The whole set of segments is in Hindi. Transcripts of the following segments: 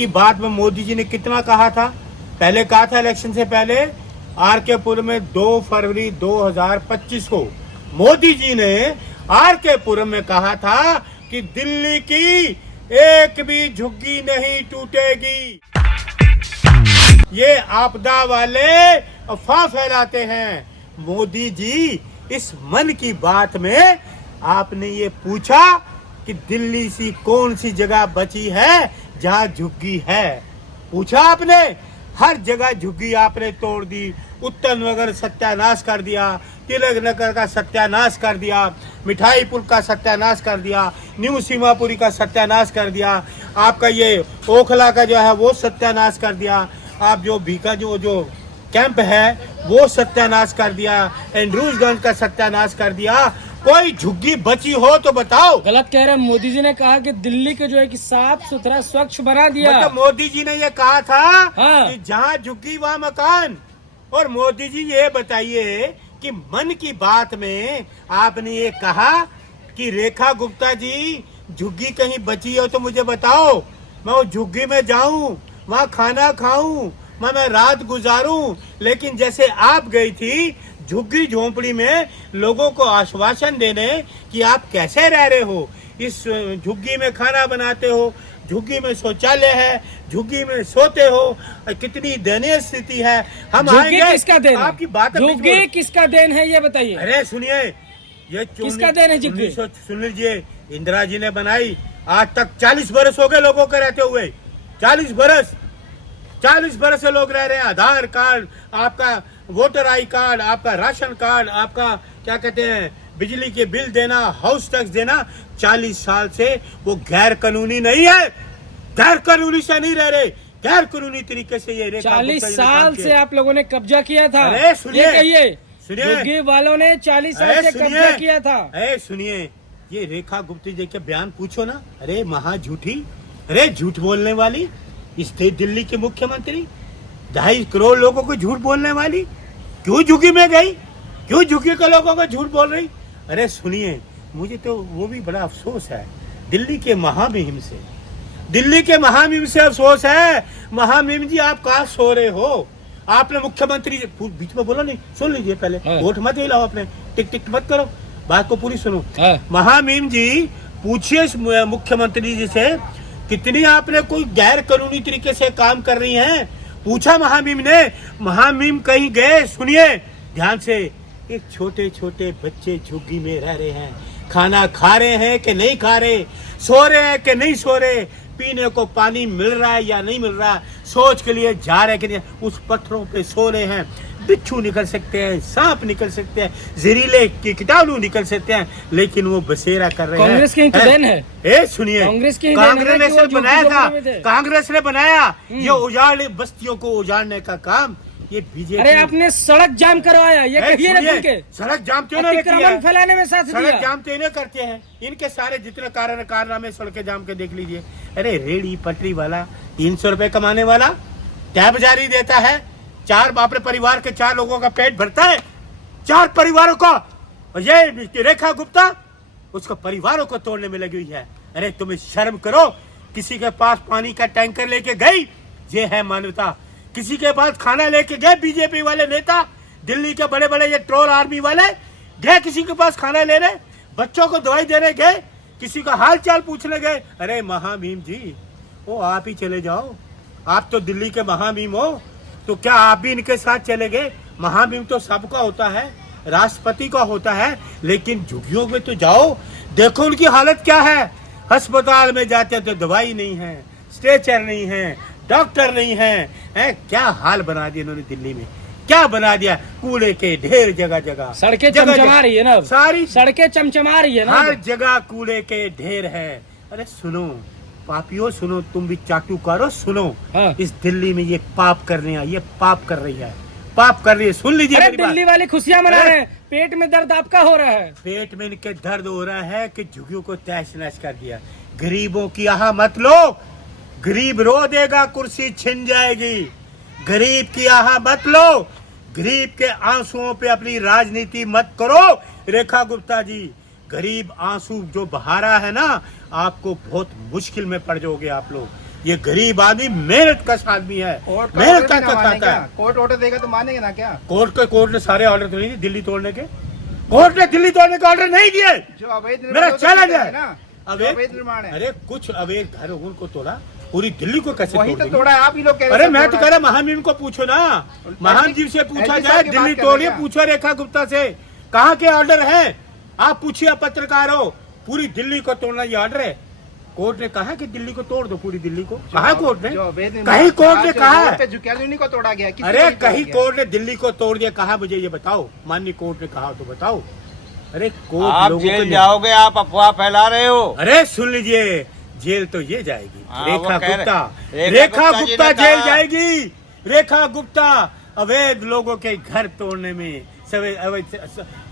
की बात में मोदी जी ने कितना कहा था, पहले कहा था इलेक्शन से पहले आर.के. पुरम में 2 फरवरी 2025 को मोदी जी ने आर.के. पुरम में कहा था कि दिल्ली की एक भी झुग्गी नहीं टूटेगी। ये आपदा वाले अफवाह फैलाते हैं। मोदी जी इस मन की बात में आपने ये पूछा कि दिल्ली सी कौन सी जगह बची है जहाँ झुग्गी है? पूछा आपने? हर जगह झुग्गी आपने तोड़ दी। उत्तम नगर सत्यानाश कर दिया, तिलक नगर का सत्यानाश कर दिया, मिठाई पुल का सत्यानाश कर दिया, न्यू सीमापुरी का सत्यानाश कर दिया, आपका ये ओखला का जो है वो सत्यानाश कर दिया, आप जो बीका जो कैंप है वो सत्यानाश कर दिया, एंड्रूजगंज का सत्यानाश कर दिया। कोई झुग्गी बची हो तो बताओ। गलत कह रहे हैं। मोदी जी ने कहा कि दिल्ली के जो है कि साफ सुथरा स्वच्छ बना दिया। मतलब मोदी जी ने ये कहा था हाँ। कि जहाँ झुग्गी वहाँ मकान। और मोदी जी ये बताइए कि मन की बात में आपने ये कहा कि रेखा गुप्ता जी झुग्गी कहीं बची हो तो मुझे बताओ, मैं उस झुग्गी में जाऊं, वहाँ खाना खाऊं, मैं रात गुजारूं। लेकिन जैसे आप गई थी झुग्गी झोंपड़ी में लोगों को आश्वासन देने कि आप कैसे रह रहे हो, इस झुग्गी में खाना बनाते हो, झुग्गी में शौचालय है, झुग्गी में सोते हो, कितनी दयनीय स्थिति है। हम आएंगे। किसका देन है? आपकी बात झुग्गी किसका देन है ये बताइए। अरे सुनिए, ये किसका देन है झुग्गी? सुन लीजिए, इंदिरा जी ने बनाई। आज तक 40 बरस हो गए लोगों के रहते हुए। 40 बरस से लोग रह रहे हैं। आधार कार्ड, आपका वोटर आई कार्ड, आपका राशन कार्ड, आपका क्या कहते हैं बिजली के बिल देना, हाउस टैक्स देना, 40 साल से वो गैर कानूनी नहीं है। गैर कानूनी से नहीं रह रहे, गैर कानूनी तरीके से ये 40 साल से आप लोगों ने कब्जा किया था। अरे सुनिए, कहिए, सुनिए, झुग्गी वालों ने 40 साल से कब्जा किया था। अरे सुनिए, ये रेखा गुप्ता जी के बयान पूछो ना। अरे महा झूठी, अरे झूठ बोलने वाली, स्टेट दिल्ली के मुख्यमंत्री 2.5 करोड़ लोगों को झूठ बोलने वाली, क्यों झुग्गी में गई? क्यों झुग्गी के लोगों को झूठ बोल रही? अरे सुनिए, मुझे तो वो भी बड़ा अफसोस है दिल्ली के महामहिम से अफसोस है। महामहिम जी आप कहाँ सो रहे हो? आपने मुख्यमंत्री बीच में बोलो नहीं, सुन लीजिए पहले, वोट मत हिलाओ, अपने टिक मत करो, बात को पूरी सुनो। महामहिम जी पूछिए मुख्यमंत्री जी से, कितनी आपने कोई गैर कानूनी तरीके से काम कर रही हैं? पूछा महामहिम ने। महामहिम कहीं गए? सुनिए ध्यान से, एक छोटे छोटे बच्चे झुग्गी में रह रहे हैं, खाना खा रहे हैं कि नहीं खा रहे, सो रहे हैं कि नहीं सो रहे, पीने को पानी मिल रहा है या नहीं मिल रहा, सोच के लिए जा रहे हैं कि नहीं, उस पत्थरों पे सो रहे हैं। बिच्छू निकल सकते हैं, सांप निकल सकते हैं, जहरीले कीटाणु निकल सकते हैं, लेकिन वो बसेरा कर रहे हैं। कांग्रेस की देन है। सुनिए, कांग्रेस ने बनाया था, कांग्रेस ने बनाया ये उजाड़ बस्तियों को उजाड़ने का काम ये बीजेपी। अरे आपने सड़क जाम करवाया, ये कहिए ना खुल के। सड़क जाम तो इन्होंने किया है, फैलाने में साथ दिया। सड़क जाम तो इन्हें करते हैं। इनके सारे जितने कारनामे सड़कें जाम के देख लीजिए। अरे रेड़ी पटरी वाला 300 रुपए कमाने वाला टैब जारी देता है, 4 अपने परिवार के 4 लोगों का पेट भरता है, 4 परिवारों को। और ये रेखा गुप्ता उसको परिवारों को तोड़ने में लगी हुई है। अरे तुम्हें शर्म करो, किसी के पास पानी का टैंकर लेके गई, ये है मानवता। किसी के पास खाना लेके गए बीजेपी वाले नेता, दिल्ली के बड़े बड़े ये ट्रोल आर्मी वाले गए, किसी के पास खाना ले रहे, बच्चों को दवाई देने गए, किसी का हाल चाल पूछने गए। अरे महामहिम जी, वो आप ही चले जाओ, आप तो दिल्ली के महामहिम हो, तो क्या आप भी इनके साथ चले गए? महामहिम तो सबका होता है, राष्ट्रपति का होता है, लेकिन झुग्गियों में तो जाओ, देखो उनकी हालत क्या है। अस्पताल में जाते तो दवाई नहीं है, स्ट्रेचर नहीं है, डॉक्टर नहीं है, क्या हाल बना दिया इन्होंने दिल्ली में, क्या बना दिया। कूड़े के ढेर जगह जगह, सड़कें चमचमा रही है ना, सारी सड़कें चमचमा रही है ना, हर जगह कूड़े के ढेर है। अरे सुनो पापियों, सुनो, तुम भी चाटुकारो सुनो। हाँ। इस दिल्ली में ये पाप करने आई, ये पाप कर रही है, पाप कर रही है। सुन लीजिए मेरी बात। दिल्ली वाले खुशियां मना रहे हैं, पेट में दर्द आपका हो रहा है। पेट में इनके दर्द हो रहा है कि झुग्गियों को तहस नहस कर दिया। गरीबों की आह मत लो, गरीब रो देगा, कुर्सी छिन जाएगी। गरीब की आह मत लो, गरीब के आंसुओं पे अपनी राजनीति मत करो। रेखा गुप्ता जी, गरीब आंसू जो बहा रहा है ना, आपको बहुत मुश्किल में पड़ जाओगे आप लोग। ये गरीब आदमी मेहनत कश आदमी है, कोर्ट का मेहनत order भी करके ना खाता मानेगा। है। कोर्ट ऑर्डर देगा तो मानेंगे ना क्या? कोर्ट ने सारे ऑर्डर तो नहीं दिए दिल्ली तोड़ने के। कोर्ट ने दिल्ली तोड़ने के ऑर्डर नहीं दिए। जो अवैध मेरा निर्माण चैलेंज है है ना, जो अवैध अवैध निर्माण है अरे कुछ अवैध घर उनको तोड़ा, पूरी दिल्ली को कैसे वही तोड़ तो देंगे? तोड़ा है। आप ही लोग कह रहे अरे हैं मैं सब तो तोड़ा कह रहा महामहिम को पूछो ना, महामहिम से पूछा ऐसी जाए, सारी दिल्ली बात कर तोड़िए, रहे हैं। पूछो रेखा गुप्ता से कहाँ के ऑर्डर है। आप पूछिए पत्रकार हो, पूरी दिल्ली को तोड़ना ये ऑर्डर है। कोर्ट ने कहा कि दिल्ली को तोड़ दो, पूरी दिल्ली को कहा कोर्ट ने, जो अवैध निर्माण कहीं कोर्ट ने जो कहा रोड है? पे झुकिया उन्हीं को तोड़ा गया। किसी को अरे नहीं तोड़ा कहीं गया। कोर्ट ने दिल्ली को तोड़ दिया कहा, मुझे ये बताओ, माननीय कोर्ट ने कहा तो बताओ। अरे कोर्ट आप लोगों को जेल नहीं- जाओगे, आप अफवाह फैला रहे हो। अरे सुन लीजिए, जेल तो ये जाएगी हाँ, रेखा वो कह रहे- गुप्ता, रेखा रेखा गुप्ता जी गुप्ता ने जेल कहा- जाएगी। रेखा गुप्ता अवैध लोगों के घर तोड़ने में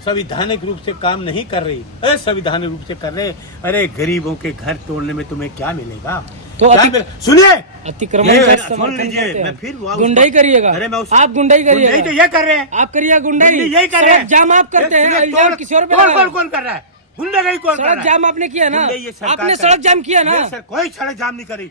संवैधानिक रूप से काम नहीं कर रही। अरे संवैधानिक रूप से कर रहे। अरे गरीबों के घर तोड़ने में तुम्हें क्या मिलेगा? तो क्या सुनिए, अतिक्रमण ये का सुन समर्थन लीजिए, करते हैं। मैं फिर वापस- गुंडाई करिएगा। अरे मैं आप गुंडाई करिएगा। गुंडाई तो ये कर रहे हैं, आप करिए गुंडाई, गुंडाई यही कर रहे हैं। सड़क जाम आप करते हैं, सुनिए, इल्जाम तोड़- किसी और पे तोड़ लगा फोड़ है। कौन कर रहा है? गुंडागर्दी कौन कर रहा सड़क है? जाम आपने किया ना, गुंडाई ये सरकार आपने कर रही सड़क जाम किया ना। नहीं सर, कोई सड़क जाम नहीं करी।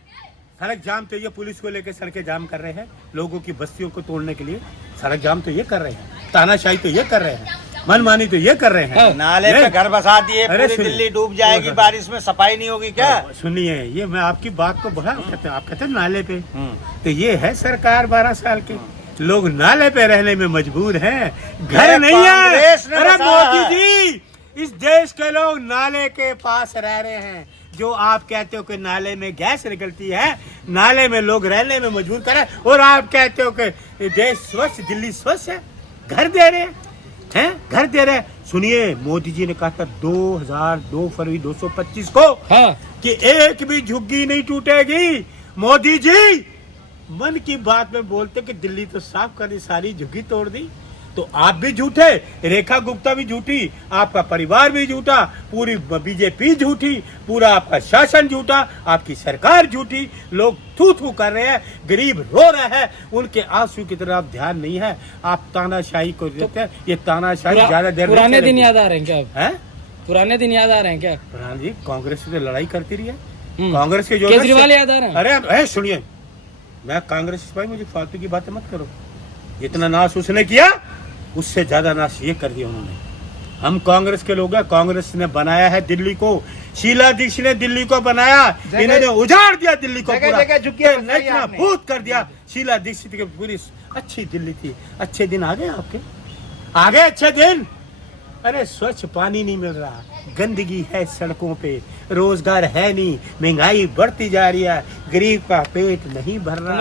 सड़क जाम तो ये पुलिस को लेकर सड़कें जाम कर रहे हैं, लोगों की बस्तियों को तोड़ने के लिए सड़क जाम तो ये कर रहे हैं, तानाशाही तो ये कर रहे हैं, मनमानी तो ये कर रहे हैं। नाले पे ये- घर बसा दिए, अरे पूरी सुनिए। दिल्ली डूब जाएगी, बारिश में सफाई नहीं होगी क्या? सुनिए, ये मैं आपकी बात को बड़ा कहते हैं, आप कहते हैं नाले पे, तो ये है सरकार 12 साल के लोग नाले पे रहने में मजबूर हैं, घर ये नहीं है। कांग्रेस ने अरे बताया मोदी है। जी, इस देश के लोग नाले के पास रह रहे हैं। जो आप कहते हो कि नाले में गैस निकलती है, नाले में लोग रहने में मजबूर कर रहे हैं, और आप कहते हो कि देश स्वच्छ, दिल्ली स्वच्छ है, घर दे रहे हैं, घर दे रहे हैं। सुनिए, मोदी जी ने कहा था 2002 फरवरी 225 को हाँ, कि एक भी झुग्गी नहीं टूटेगी। मोदी जी मन की बात में बोलते कि दिल्ली तो साफ कर दी, सारी झुग्गी तोड़ दी। तो आप भी झूठे, रेखा गुप्ता भी झूठी, आपका परिवार भी झूठा, पूरी बीजेपी झूठी, पूरा आपका शासन झूठा, आपकी सरकार झूठी। लोग थू थू कर रहे हैं, गरीब रो रहे हैं, उनके आंसू की तरफ ध्यान नहीं है। आप तानाशाही को देते हैं, ये तानाशाही ज्यादा देर नहीं पुराने दिन चलेगी। याद आ रहे हैं क्या? हैं? पुराने दिन याद आ रहे हैं क्या? प्रधान जी, कांग्रेस से तो लड़ाई करती रही है, हम्म। कांग्रेस के जो केजरीवाल याद आ रहे हैं? अरे सुनिए, मैं कांग्रेस भाई, मुझे फालतू की बातें मत करो। जितना नाश उसने किया, उससे ज्यादा नाश ये कर दिया उन्होंने। हम कांग्रेस के लोग हैं, कांग्रेस ने बनाया है दिल्ली को, शीला दीक्षित ने दिल्ली को बनाया, जगह- इन्होंने उजाड़ दिया दिल्ली को, जगह- पूरा जगह झुग्गियां बसाई इतना आपने। भूत कर दिया। शीला दीक्षित की पूरी अच्छी दिल्ली थी, अच्छे दिन आ गए आपके, आ गए अच्छे दिन। अरे स्वच्छ पानी नहीं मिल रहा, गंदगी है सड़कों पे, रोजगार है नहीं, महंगाई बढ़ती जा रही है, गरीब का पेट नहीं भर रहा।